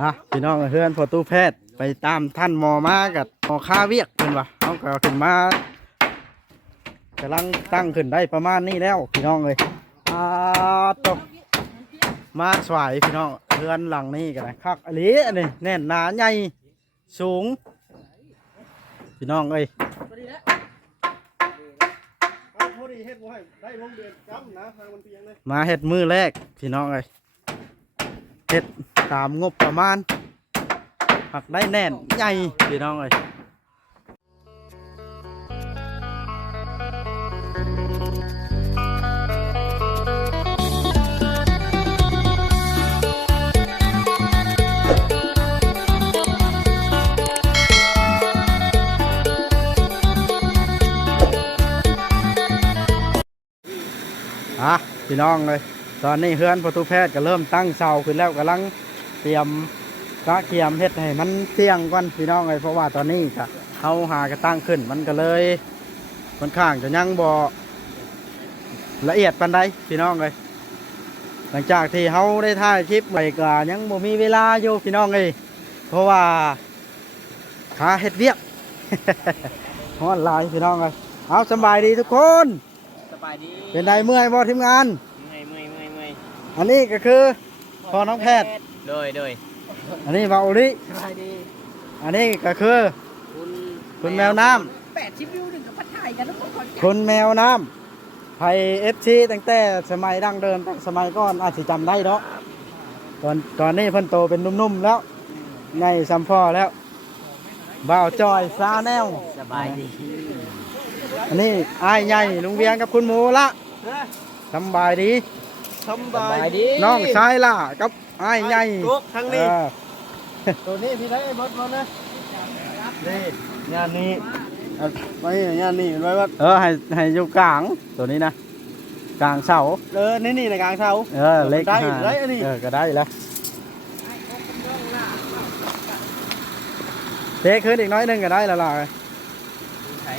อะพี่น้องเพื่อนพอตู้แพทย์ไปตามท่านหมอมากับหมอค่าเวียกเพิ่นวะเขาก็ขึ้นมากำลังตั้งขึ้นได้ประมาณนี้แล้ว พี่น้องเลยอาตกมาสวายพี่น้องเพื่อนหลังนี้กันนะคักอันนี้อันนี้แน่นหนาใหญ่สูง พี่น้องเอ้ยพอดีเฮ็ดบ่ให้ได้วงเดือนจำนะทางมันเพียงเลยมาเฮ็ดมือแรกพี่น้องเอ้ยเฮ็ด ตามงบประมาณหักได้แน่นใหญ่พี่น้องเอ้ยอะพี่น้องเลยตอนนี้เฮือนประตูแพทย์ก็เริ่มตั้งเสาขึ้นแล้วกำลัง เตรียมกะเกียมเฮ็ดให้มันเที่ยงก่อนพี่น้องเลยเพราะว่าตอนนี้ก็เขาหากระตั้งขึ้น มันก็เลยค่อนข้างจะยังบ่ละเอียดปานใดพี่น้องเลยหลังจากที่เขาได้ถ่ายคลิปไปก็ยังบ่มีเวลาอยู่พี่น้องเลยเพราะว่าขาเฮ็ดเวียกฮ้อนหลายพี่น้องเลยเอาสำบายดีทุกคนสบายดีเป็นไดเมื่อยบ่ทีมงานเมื่อยเมื่อยเมื่อยเมื่อยอันนี้ก็คือ พอน้องแพทย์ โดยโดยอันนี้บาโอลิสบายดีอันนี้ก็คือ คุณคุณแมวน้แปดชิปวิวหนึ่งกับพัดถ่ายกันทุกคนำคุณแมวน้ำไทยเอฟซีตั้งแต่สมัยดั้งเดิมแต่สมัยก่อนอาจจะจำได้เนาะตอนตอนนี้เพิ่นโตเป็นนุ่มๆแล้วไงซัมพ่อแล้วบ่าวจอยซาแนลสบายดีอันนี้อ้ายใหญ่ลุงเวียงกับคุณหมูละสำบายดี สำบาสบายยดีน้องชายล่ะกับอ้ายใหญ่ลูกทางนี้เออตัวนี้พี่ได้ไอ้บดบดนะนี่งานนี้เอาไว้งานนี้ไว้ว่าเออให้ให้อยู่กลางตัวนี้นะกลางเสาเออนี่นี่ในกลางเสาเออเล็กได้หาได้อันนี้เออก็ได้แล้วเทคืนอีกน้อยหนึงก็ได้และล่ะใช่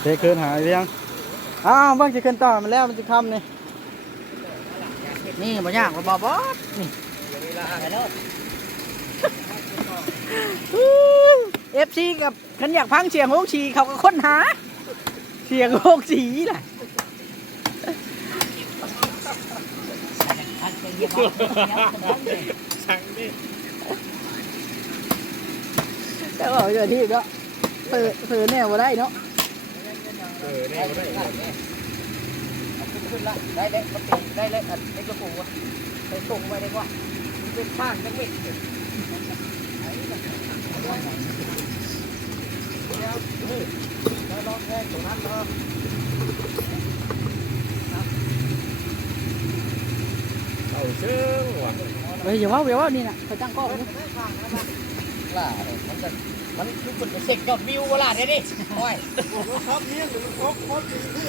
เทคืนหายเพียงอ้าวเบิ่งจะขึ้นต่อมันแล้วมันจะค่ำนี่ นี่บ่ยากบ่บอบอสนี่เอฟซีกับขันอยากพังเสียงโฮกชีเขาก็ค้นหาเสียงโฮกชีแหละแต่ว่าเดี๋ยวที่ก็เสือเสือแนวบ่ได้เนาะเผลอแนวบ่ได้ ขึ้นละได้เล็กมาตีได้เล็กอันเล็กกระปูวะไปส่งไว้ได้กว่าเป็นข้างจังเม็ดเอาเชื่อว่ะเฮ้ยอย่าว่าอย่าว่านี่นะเขาตั้งกล้องนี่ล่ะมันจะมันคือคนจะเช็คยอดวิวเวลาได้ดิโอ้ยครับเนี่ยหรือมันครบครบดีที่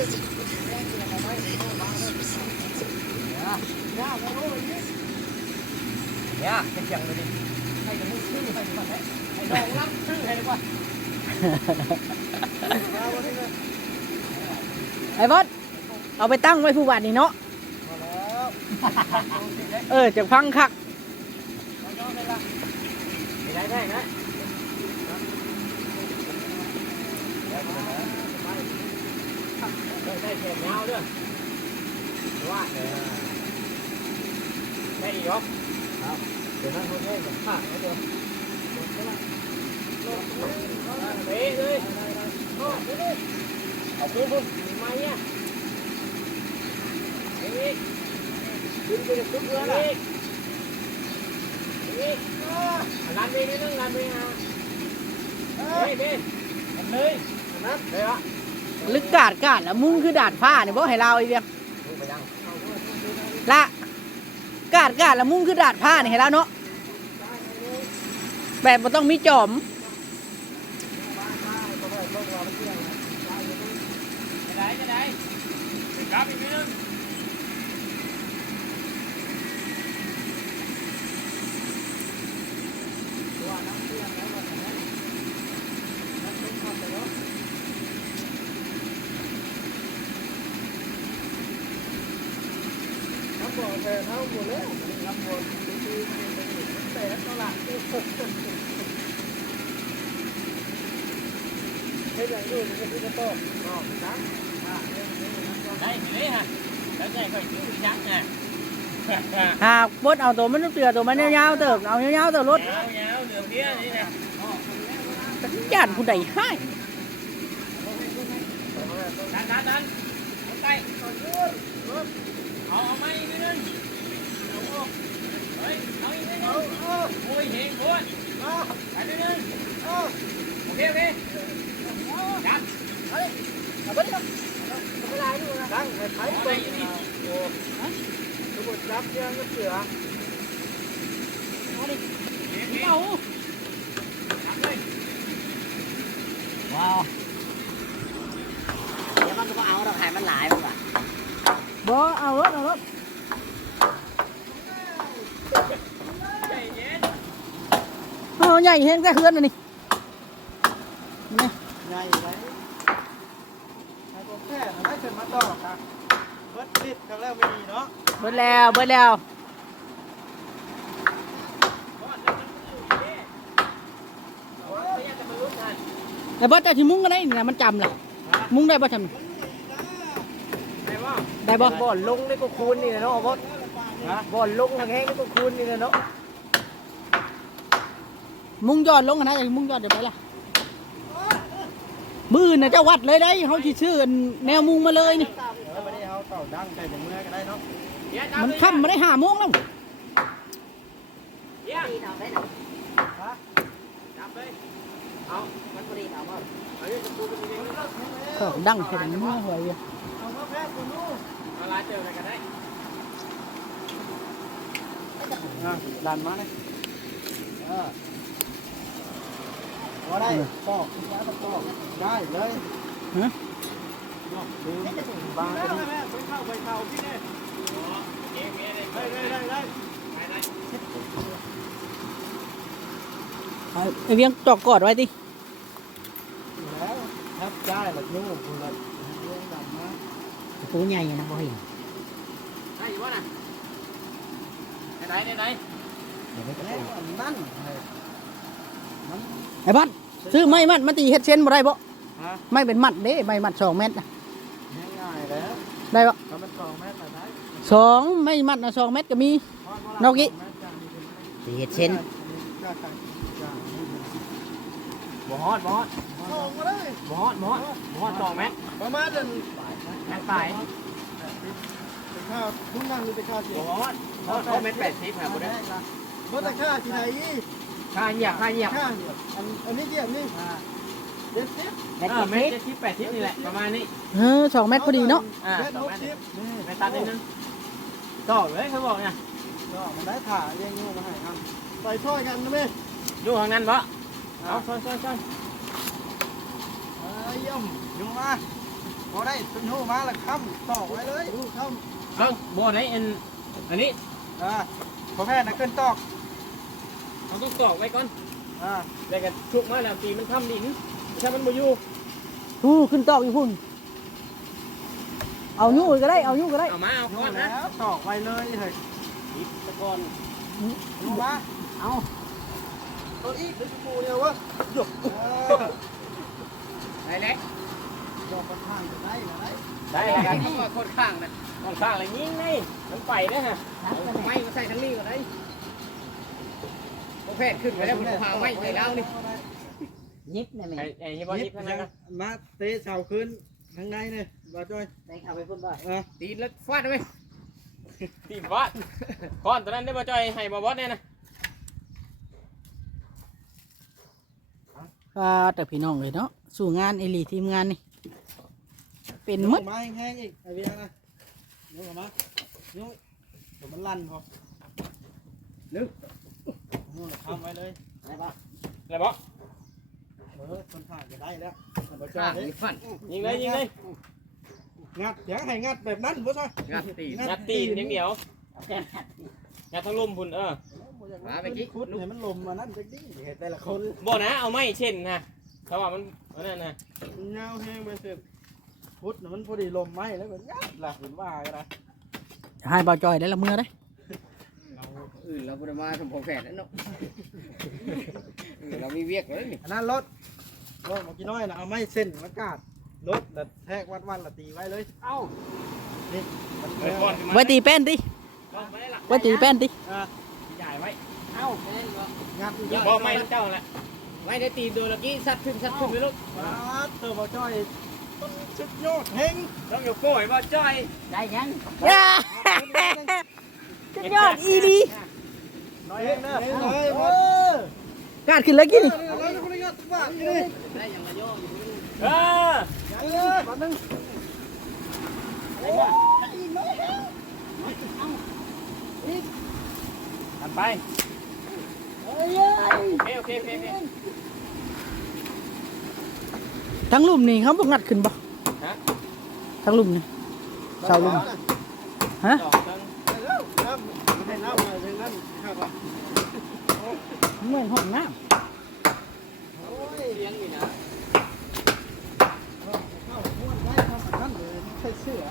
เนี่ยเป็นอย่างเลยดิให้จะพูดชื่อให้ดีกว่าให้ลองรับชื่อให้ดีกว่าไอ้บอสเอาไปตั้งไว้ผู้บัตรนี่เนาะเออจะพังคักได้ได้นะได้เสียงยาวด้วยว่า ได้อีกเหรอเดี๋ยวนั่งคนเล่นกับข้าเขาเดี๋ยวเฮ้ยเลยเอาปืนปืนมาเนี่ยเฮ้ยปืนปืนปืนเรือละเฮ้ยรันไปนิดนึงรันไปอะเฮ้ยเฮ้ยมันเลยนัดเลยอะลึกกาดกาดแล้วมุ้งคือดาดผ้าเนี่ยบอกให้เราไอ้เวียงลงไปยังละ กาดกาดแล้วมุ่งคือดาดผ้าเนี่ยให้เราเนาะแบบมันต้องมีจอม จะได้จะได้กลับอีกนิดนึง น้ำบ่อแทนเท้าหมดแล้วน้ำบ่อคือแต่เท่าไหร่ เฮ็ดอย่างอื่นก็คือจะโตอ๋อน้ำได้เล ยฮะแล้วใจค่อยซื้อยักษ์นะหากบดเอาตัวมันเตือ ดแล้วเบิดแล้วเอาไว้ไม่อยากจะมาลุ้นกันแต่บ่เจ้าสิมุ้งก็ได้นี่นะมันจำล่ะมุ้งได้บ่จำได้ป่ะได้บ่บ่อนลงนี่ก็คูณนี่เนาะบดบ่อนลงทางแห้งนี่ก็คูณนี่เนาะมุ้งยอดลงกันนะอย่ามุ้งยอดเดี๋ยวไปล่ะมือน่ะเจ้าวัดเลยได้เฮาสิซื้อแนวมุ้งมาเลยนี่ เออวันนี้เขาเต่าดังใจถึงเมื่อก็ได้เนาะเดี๋ยวจับมันเลยค่ำมาได้ห้าโมงแล้วเดี๋ยวนี่เอาได้หน่ะจับเลยเอามันบ่ได้เอาบ่เอาเดี๋ยวจะพูดกันดีๆก็ดังแค่นั้นหัวหวยอยู่เอามาแพ้คนนู้นเอาลาเจอกันก็ได้อะดันมาเลยเออพอได้ตอกย้ายตะตอกได้เลยฮะดึงบางก็ดีไปเข้าไปเข้าพี่เนี่ยเอ๊ะเอ๊ะ ได้ได้ได้ได้ไปได้เอาไอ้เวียงจอกกอดไว้ติแล้วทับได้ละยูคุณละเรื่องดันมาตัวใหญ่นะบ่เห็นได้อยู่วะน่ะได้ได้ได้แล้วนั่นไอ้บัดซื้อไม้มัดมาตีเฮ็ดเส้นบ่ได้บ่ไม่เป็นมัดเด้ใบมัดสองเม็ดน่ะง่ายแล้วได้บ่ถ้ามันสองเมตรได้ สองไม่มัดนะสองเม็ดก็มีนอกอีกสิเฮ็ดเช่นบ่ฮอดบ่ฮอดสองมาเลยบ่ฮอดบ่ฮอดบ่ฮอดสองเมตรประมาณเดือนแม่นตายเป็นข้าวทุ่งนั่งหรือเป็นข้าวเสียบ่ฮอดฮอดสองเมตรแปดสิบครับบ่ได้เพราะแต่ข้าที่ไหนค่าเหยียบค่าเหยียบข้าอันอันนี้เดียวนี่เด็ดสิบแม่เออเมตรเจ็ดสิบแปดสิบนี่แหละประมาณนี้เออสองเม็ดพอดีเนาะอ่าเด็ดสอหงกเมตรสิบนี่ไปตัดนิดนึง ต่อเลยเขาบอกเนี่ยก็มันได้ถ่าเรียงงูมาให้ครับใส่ช่อยกันนะแม่อยู่ข้างนั้นบ่เอาซ่อนซ่อนซ่อนเอ้ยย่ำยุงมาพอได้เป็นหูมาแล้วค้ำตอกไว้เลยหูค้เอาบ่ไหนอันอันนี้ำอ่าพอแพทย์นะขึ้นตอกเราต้องตอกไว้ก่อนอ่าแล้วก็ชุกมาแล้วตีมันค้ำดินถ้ามันบ่อยู่อู้ขึ้นตอกอยู่พุ่น เอายู่ก็ได้ เอายู่ก็ได้ เอามาเอาก้อนนะแล้วตอกไว้เลยเฮ้ยอีกตะกอนยุงมาเอาตัวอีกเดี๋ยวจะปูเดียววะหยกเออได้แล้วหยกประทานจะได้นะได้ได้แล้วกันต้องคนข้างนะคนข้างอะไรยิงนี่มันไปได้ฮะไม่มาใส่ทั้งนี้ก็ได้โอเคขึ้นไปแล้วผมพาไม่ใส่แล้วนี่ยิบได้ไหมไอ้ไอ้ที่บอลยิบข้างนั้นนะมาเตะเสาขึ้นข้างในเนี่ย บาจ้อยได้เข้าไปพุ่นบ่อะตีแล้วฟาดไปตีฟาดก้อนตัวนั้นได้บอจอยให้บอบอสเนี่ยนะอ่าแต่พี่น้องเลยเนาะสู่งานเอหลีทีมงานนี่ เป็นหมดไม้แห้งอีกไอเวียนะยกออกมาโยกเดี๋ยวมันลั่นพอนึกโน่นทำไว้เลยได้บ่อะไรบอสเออคนถ่ายจะได้แล้วบาจ้อข้ายงเด้ฟันยิงเลยยิงเลย งัดอยากให้งัดแบบนั้นบ่ใช่งัดตีงัดตีนอย่างเดียวงัดทั้งลมพุ่นเออ มาเมื่อกี้ คุดให้มันลมมานั่นจะดีเห็นแต่ละคนบ่นะเอาไม่เช่นนะถ้าว่ามันอันนั้นนะเงาแห้งไปเสร็จพุดน่ะมันพอดีลมไหมแล้วก็ยัดล่ะเห็นว่ากันนะให้บ่าวจอยได้ละเมื่อได้อื่นเราบุรมาสมพงษ์แฝดนั่นเนาะเรามีเวียกแล้วนี่อันนั้นรถรถเมื่อกี้น้อยนะเอาไม้เส้นมากาด รถแล้วแทกวัดวันละตีไว้เลย เอ้า นี่มันไปก่อนไว้ตีแป้นดิไม่ได้หลักไว้ตีแป้นดิอะใหญ่ไว้เอ้าแม่นบ่งัดอีกอย่าบอกไม่เจ้าแหละไม่ได้ตีโดนเมื่อกี้ซัดขึ้นซัดขึ้นไปลูกว้าวเธอบอกจ้อยสุดยอดเฮงต้องยกโก้ยว่าจ้อยได้ยังสุดยอดอีดีน้อยเฮงเด้อน้อยหมด กาดขึ้นแล้วกินนี่เราจะคนนี้ก็ตุ๊กบ้านี่นี่ได้ยังมาโยกอยู่ เออเออมาหนึ่งทำไปโอเคโอเคโอเคโอเคทั้งลุ่มนี่เขาบอกงัดขึ้นบ่ฮะทั้งลุ่มนี่เสาลุ่มฮะต่อจังเร็วน้ำให้น้ำมาเลยนั่นข้าวก่อนเหมือนห้องน้โอ้ย เลี้ยงอยู่นะ ข้าวม้วนไว้ข้าวนั่น เลยไม่ใช่เสื้อ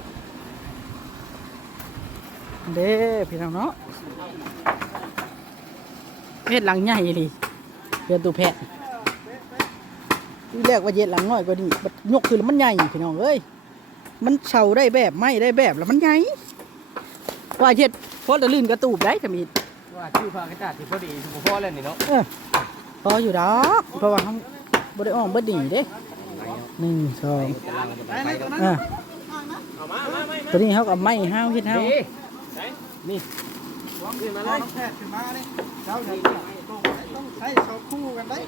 ำเด้พี่น้องเนาะเฮ็ดหลังใหญ่เลยเรือนตู้แพทย์ที่แรกว่าเย็ดหลังน้อยกว่านี้บัดยกขึ้นแล้วมันใหญ่พี่น้องเอ้ยมันเช่าได้แบบไม่ได้แบบแล้วมันใหญ่ว่าเฮ็ดเพราะตะลื่นกระตูบได้ทำอีกว่าชื่อพากระจาดที่พอดีที่พ่อเล่นนี่เนาะพออยู่ดอกเพราะว่าเขาบ่ได้อ้อมบ่ดีเด้หนึ่งสองไปไหนตัวนั้นอ่า เอามามาไม่ตัวนี้เขากับไม้ห้าวเฮ็ดห้าวดีไหนนี่วางขึ้นมาเลยแทกขึ้นมานี่เจ้าอย่าต้องใช้ชอคู่กันได้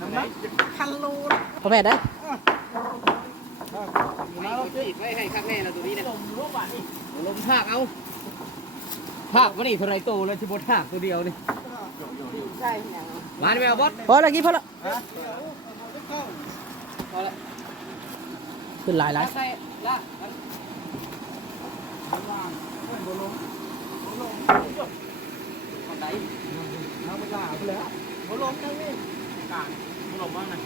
น้ำหนักพันโลนะพอแพทย์ได้ไม่เอาติดไว้ให้ข้างแน่เราตัวนี้นะลมลมบาดนี่ลมภาคเอาภาควันนี้เท่าไรโตเลยที่บดภาคตัวเดียวนี่ใช่ยังมาดิแมวบดพอแล้วกี่พอแล้วฮะพอละขึ้นหลายหลาย กลางลมบ้างนะ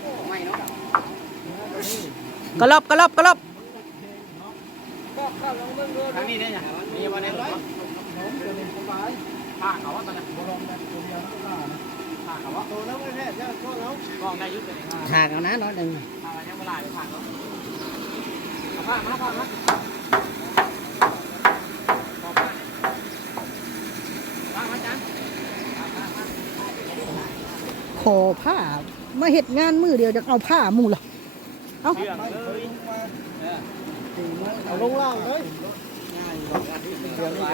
โอ้ไม่เนาะกระลบกระลบกระลบก็เข้าลงเรื่องเรือทางนี้เนี่ยนี่มาเนี่ยน้องจะเป็นสบายภาคเขาว่าตอนนั้นบลงแบบตัวเดียวนั่นล่ะภาเขาว่าตัวแล้วไม่แพ้ยากก็แล้วกองได้ยุติเลยทาเอานะน้อยหนึ่งภาคเนี่ยเวลาภาเขาภามาภาคมาภาคมา ขอผ้ามาเฮ็ดงานมือเดียวจะเอาผ้าหมู่ล่ะเชื่องไปเลเคยยลงมาสี่โมงเอาลงล่างเลยเชื่องไหล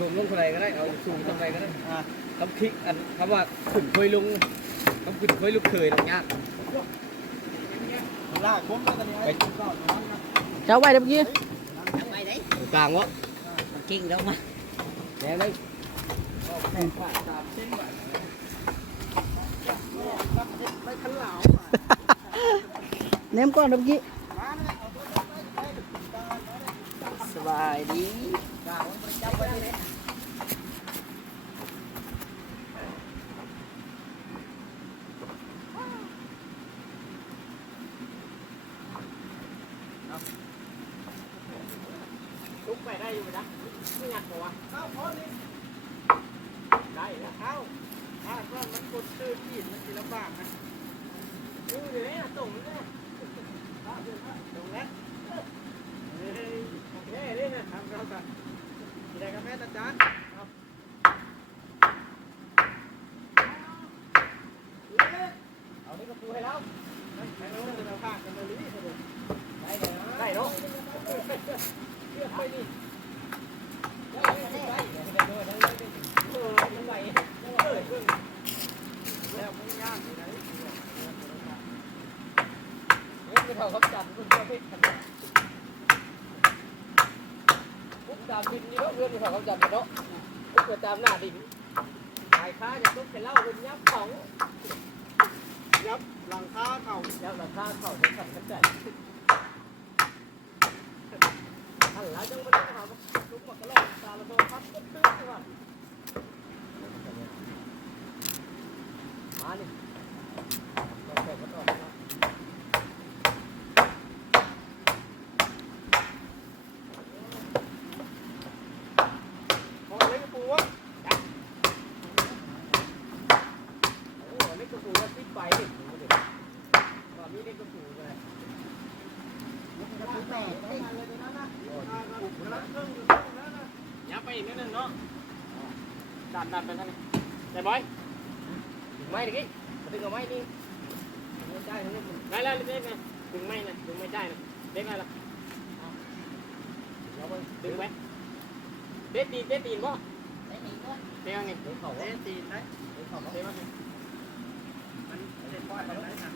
สูงลงเท่าไรก็ได้ เอาสูงเท่าไรก็ได้คำคิกอันคำว่าขึ้นเคยลงคำขึ้นเคยลุกเคยลงยากลากผมแล้วตอนนี้ไอ้ก็อยู่นั่นนะจะเอาไว้เดี๋ยวเมื่อกี้ไป ไหนกลางวะมันกิ้งลงมา แดงเลย ไม่ขันเหลา เนมก่อนเดี๋ยวเมื่อกี้ สบายดี ลุกไปได้อยู่นะไม่หนักกว่า เข้าพอนี่ ได้แล้ว เข้าถ้าก็มันกดตื้อที่มันสิลำบากนะ ดูอยู่เนี่ยส่งเลย ตรงนั้น เฮ้ยโอเคเลยนะ ทำเข้ากัน มีอะไรกันแม่อาจารย์ เอานี่ก็ปูให้แล้ว ใช้โน้ตเราพากกันเลยนี่ ได้เนาะ แล้วมึงย่างอยู่ไหน ไม่เท่าเขาจับมันก็พิษขนาดปุ๊บตามดินนี่ก็ เพื่อนไม่เท่าเขาจับเนาะปุ๊บก็ตามหน้าดินขายค้าเนี่ยต้องเป็นเหล้าเป็นยับของยับหลังคาเข่ายับราคาเข้าถึงสั่งกันใจท่านหลายจังไม่ได้ถามทุกคนก็ลองตาละโดนพัดตึ๊ดตึ๊ดว่ามานี่ ดันดันไปนั่นเลยได้ไหมไม่ดิกี้ดึงเอาไม้ดิไม่ได้ไม่ได้แล้วเล็กนะดึงไม่นะดึงไม่ได้นะเล็กอะไรล่ะดึงไว้เด็ดตีเด็ดตีนบ่เด็ดตีนบ่เด็ดไงเด็ดเขาเด็ดตีนไหมเด็ดเขาเด็ดว่าไงมันเด็ดป้อยไปไหนนะ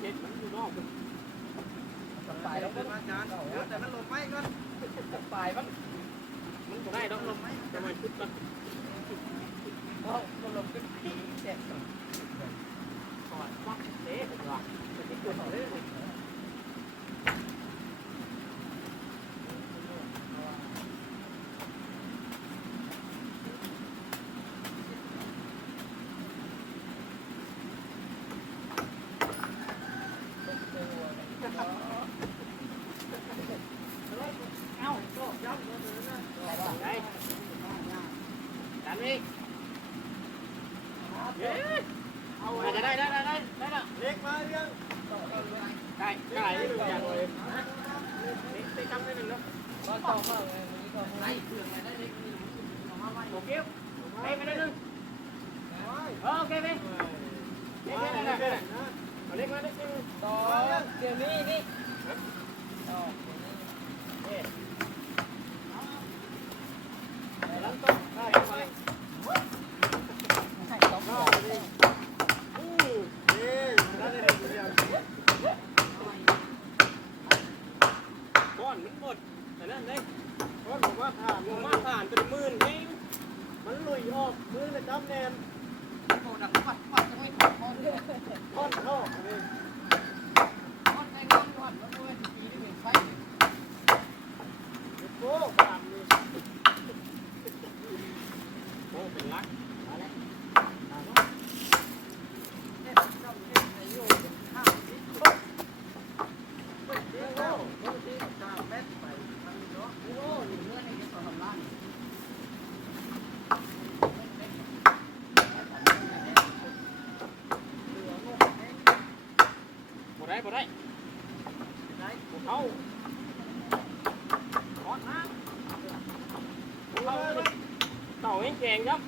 เด็ดมันอยู่นอกปลายแล้วมันอาจารย์แต่มันลมไหมก็ปลาไมันมันก็ได้ดอกลมไหมแต่มันชุดมัน Well, well, look at the pizza. God, watch it there. It's a good holiday. தேங்காய்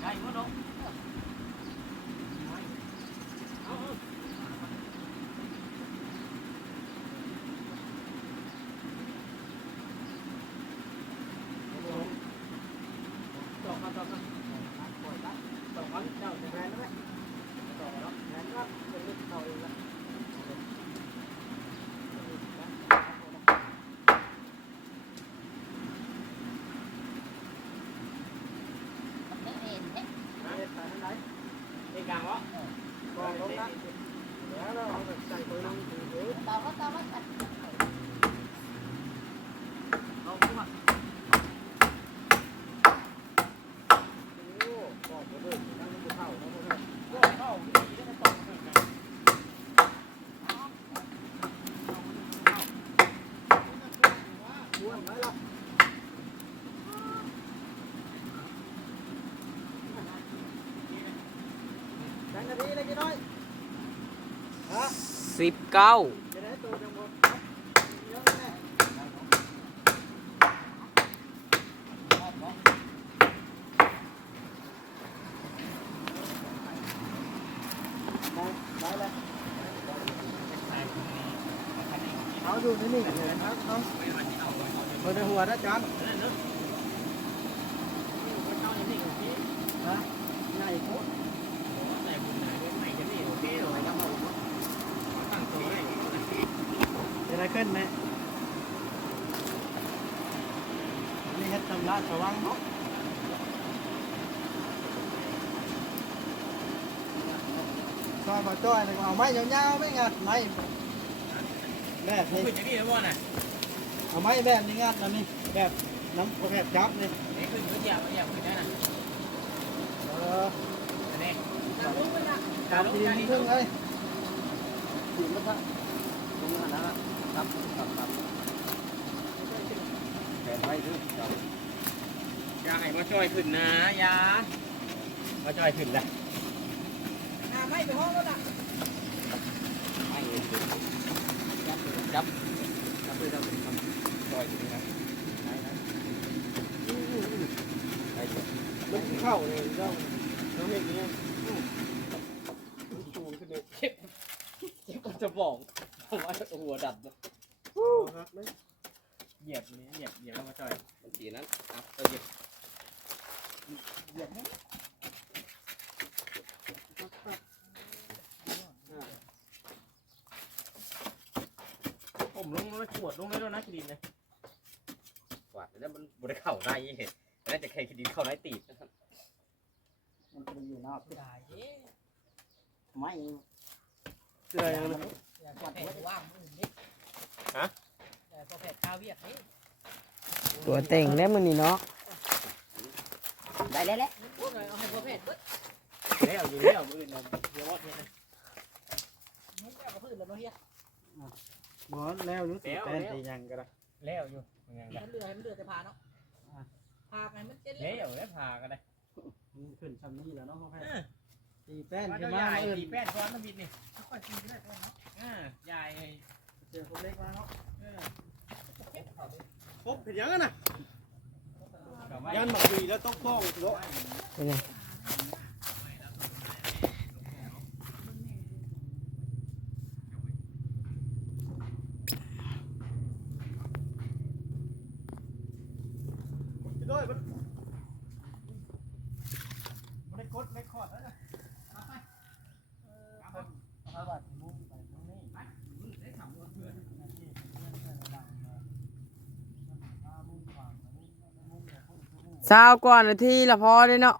ได้หมดหรอ สิบเก้าจะได้ตัวจังหมดเยอะแน่ได้เลยเอาดูนี่นี่เห็นครับเอาเปิดหัวนะจานฮะใหญ่โคตร เกิดอะไรขึ้นไหมนี่เฮ็ดตำ ราชวังเนาะซอยมาจ้อยเลยเอาไม้ยาวๆไม่งัดไม้แบบนี้ขึ้นจะนี่แล้วบ่น่ะเอาไม้แบบนี้งัดนะนี่แบบน้ำแบบจับนี่นี่ขึ้นก็เหยียบเหยียบขึ้นได้น่ะเอออันนี้การทีมครึ่งเลยทีมก็พักตรงนั้นนะครับครับครับครับแขนไว้ด้วยครับอ ย่าให้มาจ่อยขึ้นนะอยามาจ่อยขึ้นละอ่าไม่ไปห้องแล้วนะไม่จับจับจับเลยจับเลยครับจ่อยอยู่นี่นะมันเข้าเลยเจ้าน้องเห็นอย่างเงี้ยจูนขึ้นเลยเจ็บเจ็บก็จะบอกผมว่าหัวดับนะ หักเลย เหยียบนี่เหยียบเหยียบแล้วมาจ่อยมันสีนั้นอะเออเหยียบ เหยียบให้ ผ มลงแล้วขวดลงเลยแล้วนะคดินนะขวดแล้วมันบริเข่าในเห็นน่าจะใครคดินเข้าในตีบมันจะอยู่นอกได้เอ๊ะไม่เสื้อยังนะอย่าแผดว่างมือนี่อย่าพอแผดข้าวเวียดนี่ตัวเต่งแล้วมึงนี่เนาะได้แล้วแหละพวกเอาให้พอแผดเบิดแล้วอยู่แล้วมือเราเดี๋ยวว่าเนี่ยมุ้งแก้วกับพื้นแล้วเนาะเฮีย บอสแล้วรู้สึกเป็นตียังก็ได้แล้วอยู่ยังไงมันเรือให้มันเรือแต่พาเนาะพาไงมันเจ็ดแล้วแล้วพากันเลยมันขึ้นชั้นนี้แล้วเนาะพ่อแพทเออย์ตีแป้นว่าขึ้นเจ้ามาใหญ่อื่นตีแป้นซ้อนน้ำบิดนี่ค่อยกินก็ได้เนาะอ่าใหญ่เจอคนเล็กมาเนาะเออครบเห็นยังน่ะกับว่ายันหมักดีแล้วต้องต้องโลเป็นไง ด้วยมันมันได้กดไม่คอดแล้วนะ เช้าก่อนนาทีละพอได้เนาะ